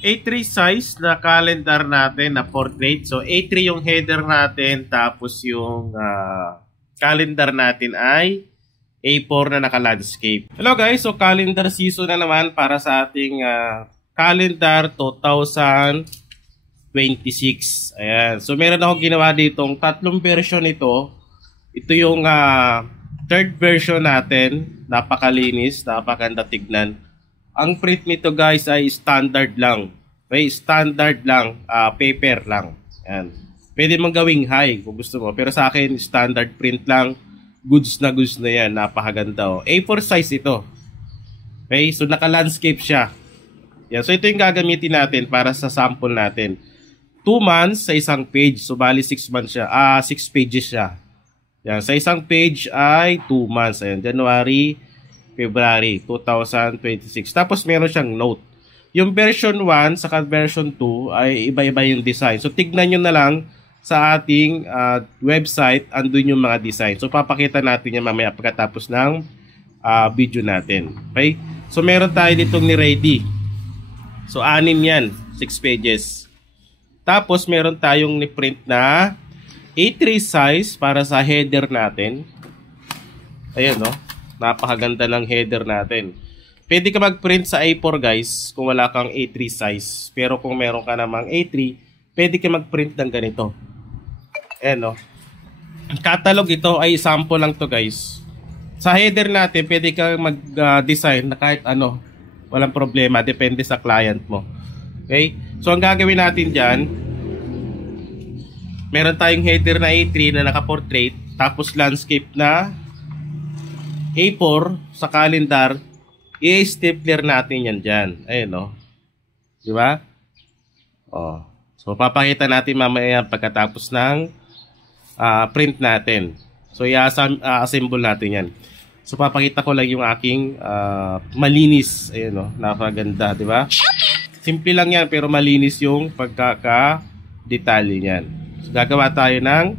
A3 size na calendar natin na portrait. So A3 yung header natin, tapos yung calendar natin ay A4 na naka-landscape. Hello guys, so calendar season na naman para sa ating calendar 2026. Ayan. So meron ako ginawa ditong tatlong version nito. Ito yung third version natin. Napakalinis, napakaganda tignan. Ang print nito guys ay standard lang. Okay, standard lang, paper lang. Ayan. Pwede mong gawing high kung gusto mo. Pero sa akin, standard print lang. Goods na yan. Napakaganda. Oh. A4 size ito. Okay, so naka-landscape siya. Yan. So ito yung gagamitin natin para sa sample natin. 2 months sa isang page. So bali 6 months siya. 6 pages siya. Yan. Sa isang page ay 2 months. Ayan. January, February 2026. Tapos meron siyang note. Yung version 1 saka version 2 ay iba-iba yung design. So tignan nyo na lang sa ating website, andun yung mga design. So papakita natin yan mamaya pagkatapos ng video natin. Okay? So meron tayo ditong ni-ready. So 6 yan, 6 pages. Tapos meron tayong ni-print na A3 size para sa header natin. Ayan, no? Napakaganda ng header natin. Pwede ka mag-print sa A4 guys kung wala kang A3 size. Pero kung meron ka namang A3, pwede ka mag-print ng ganito. Ayan, no? Catalog ito ay sample lang to guys. Sa header natin, pwede ka mag-design na kahit ano. Walang problema. Depende sa client mo. Okay? So ang gagawin natin dyan, meron tayong header na A3 na naka-portrait. Tapos landscape na A4 sa calendar, i-stapler natin yan dyan. Ayun, no? Di ba? Oh. So, papakita natin mamaya pagkatapos ng print natin. So, i-assemble natin yan. So, papakita ko lang yung aking malinis. Ayun, no? Napaganda, di ba? Simple lang yan, pero malinis yung pagkaka-detalye niyan. So, gagawa tayo ng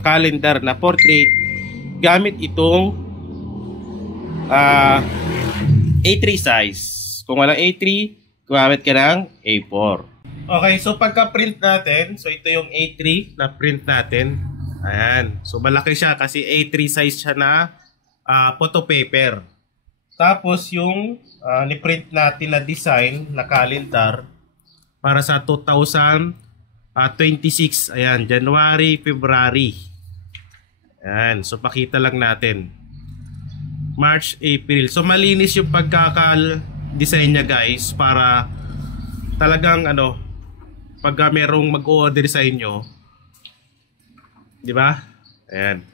calendar na portrait gamit itong A3 size. Kung walang A3, gumamit ka ng A4. Okay, so pagka-print natin, so ito yung A3 na print natin. Ayan. So malaki siya kasi A3 size siya na photo paper. Tapos yung ni-print natin na design na calendar para sa 2026. Ayan, January, February. Ayan, so pakita lang natin. March, April. So malinis yung pagkaka-design niya guys para talagang ano, pagka merong mag-order sa inyo, di ba? Ayan.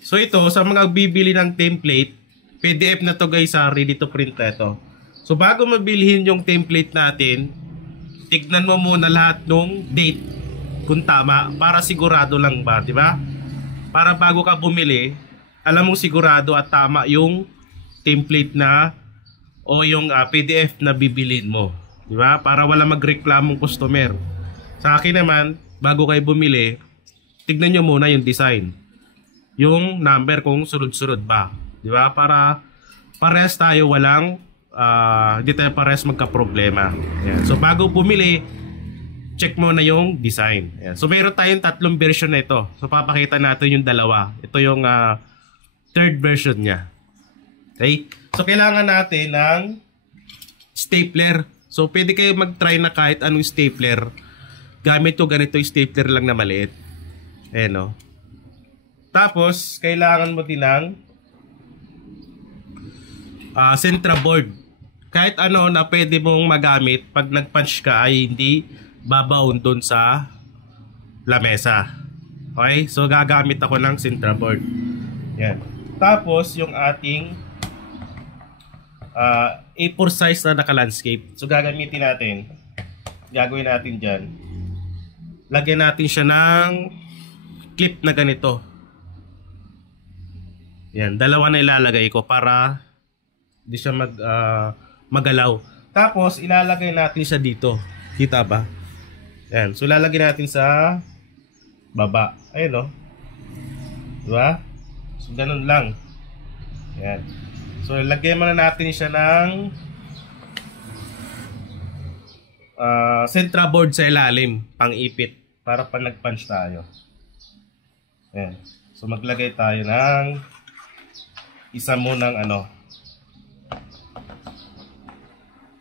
So ito, sa mga bibili ng template, PDF na to guys, ready to print na ito. So bago mabilhin yung template natin, tignan mo muna lahat ng date kung tama para sigurado lang ba, di ba? Para bago ka bumili, alam mo sigurado at tama yung template na o yung PDF na bibilin mo, di ba? Para wala magreklamong customer. Sa akin naman, bago kayo bumili, tignan nyo muna yung design, yung number kung sunod-sunod ba, di ba? Para parehas tayo, walang hindi tayo parehas magka-problema. Yan. So bago bumili, check mo na yung design. Yan. So mayroon tayong tatlong version na ito. So papakita natin yung dalawa. Ito yung third version niya. Okay? So kailangan natin ng stapler. So pwede kayo mag-try na kahit anong stapler. Gamit ko ganito yung stapler lang na maliit. Ayan, no? Tapos kailangan mo din ng central board. Kahit ano na pwede mong magamit pag nag-punch ka ay hindi babaon dun sa lamesa. Okay? So gagamit ako ng central board. Yan. Tapos yung ating A4 size na naka-landscape. So gagamitin natin. Gagawin natin dyan. Lagyan natin siya ng clip na ganito. Yan. Dalawa na ilalagay ko para hindi siya magalaw. Tapos ilalagay natin siya dito. Kita ba? Yan. So ilalagay natin sa baba. Ayun, no? Diba? So ganun lang. Yan. So lagyan muna natin siya ng Centra board sa ilalim, pang-ipit, para pag nag-punch tayo. Ayan. So maglagay tayo ng isa munang ano.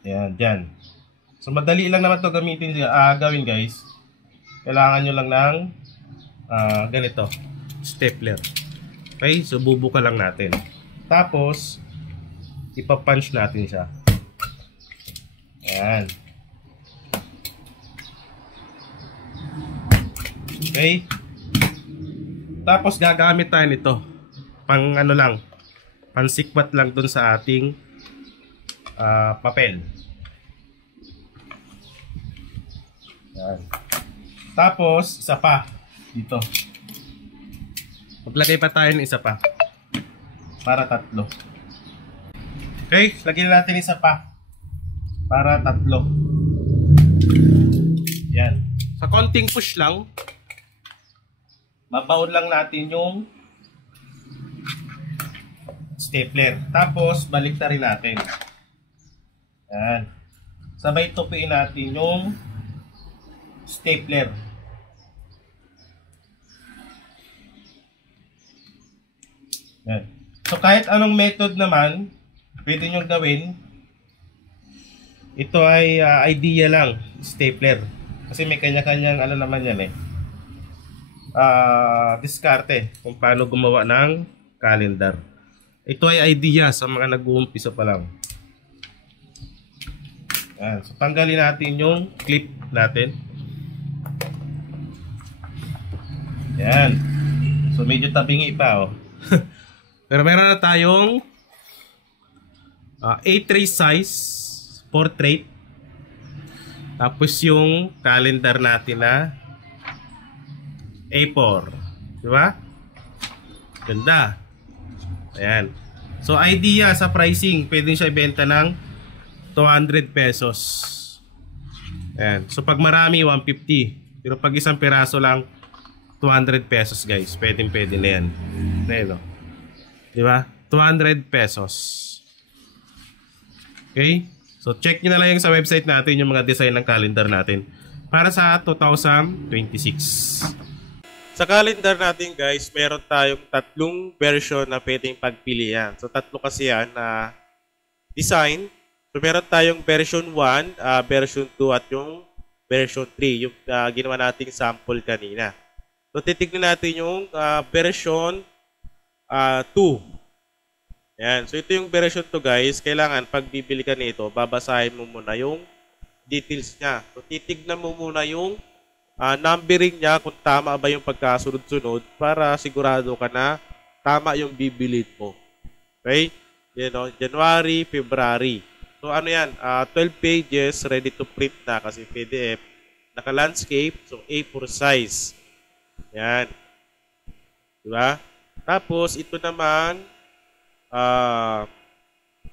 Ayan, dyan. So madali lang naman to gamitin, gawin guys. Kailangan nyo lang ng ganito, stapler. Okay, so bubuka lang natin. Tapos, ipapunch natin siya. Ayan. Okay. Tapos gagamit tayo nito. Pang ano lang, pansikwat lang dun sa ating papel. Ayan. Tapos, isa pa dito. Maglagay pa tayo ng isa pa. Para tatlo. Okay, lagyan natin isa pa. Para tatlo. Yan. Sa konting push lang, mabaon lang natin yung stapler. Tapos, balik na rin natin. Yan. Sabay tupiin natin yung stapler. Yan. So kahit anong method naman pwede nyo gawin, ito ay idea lang, stapler, kasi may kanya-kanyang ano naman yan diskarte kung paano gumawa ng calendar. Ito ay idea sa mga nag-uumpisa pa lang. Yan. So tanggalin natin yung clip natin. Yan. So medyo tabingi pa Pero meron na tayong A3 size portrait. Tapos yung calendar natin na A4. Diba? Ganda. Ayan. So idea sa pricing, pwede siya ibenta ng 200 pesos. Ayan. So pag marami, 150. Pero pag isang piraso lang, 200 pesos guys. Pwede na yan. Ayan, diba? 200 pesos. Okay? So check nyo na lang yung sa website natin yung mga design ng calendar natin para sa 2026. Sa calendar natin guys, meron tayong tatlong version na pwedeng pagpilian. So tatlo kasi yan na design. So meron tayong version 1, version 2 at yung version 3, yung ginawa nating sample kanina. So titignan natin yung version 2. Yan. So ito yung version 2 guys. Kailangan pag bibili ka nito, babasahin mo muna yung details niya. So titignan mo muna yung numbering niya kung tama ba yung pagkasunod-sunod para sigurado ka na tama yung bibilin mo. Okay? January, February. So ano yan? 12 pages ready to print na kasi PDF. Naka-landscape. So A4 size. Yan. Diba? Tapos, ito naman,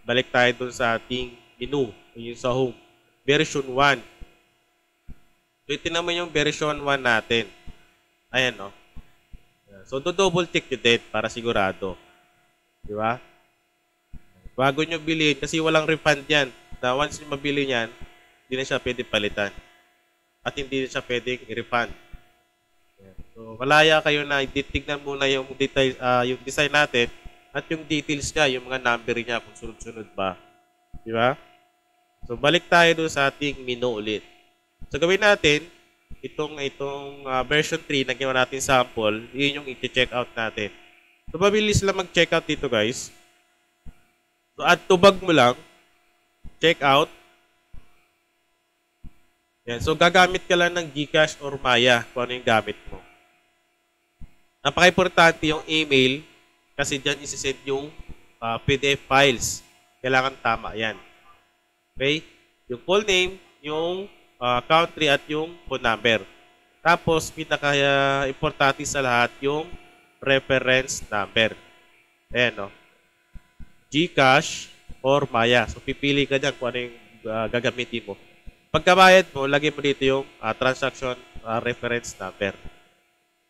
balik tayo dun sa ating menu, yung sa home. Version 1. So, ito naman yung version 1 natin. Ayan, no? So, double tick nyo din para sigurado. Diba? Bago nyo bilhin, kasi walang refund yan. Na once nyo mabili yan, hindi na siya pwede palitan. At hindi na siya pwedeng i-refund. So, malaya kayo na titignan muna yung detail, yung design natin at yung details niya, yung mga number niya kung sunod-sunod ba. Di ba? So, balik tayo doon sa ating menu ulit. So, gawin natin itong version 3 na ginawa natin sample, yun yung i-check out natin. So, mabilis lang mag-check out dito, guys. So, add to bag mo lang. Check out. Yan. So, gagamit ka lang ng GCash or Maya kung ano yung gamit mo. Napaka-importante yung email kasi dyan isi-send yung PDF files. Kailangan tama yan. Okay? Yung full name, yung country at yung phone number. Tapos, pinaka-importante sa lahat yung reference number. Ayan, no? GCash or Maya. So, pipili ka dyan kung ano yung gagamitin mo. Pagkabayad mo, lagay mo dito yung transaction reference number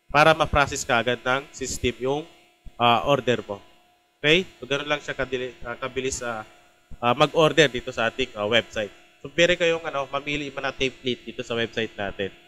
para ma-process ka agad ng system yung order mo. Okay? So, ganoon lang siya kabilis mag-order dito sa ating website. So, pwede kayong mamili man na template dito sa website natin.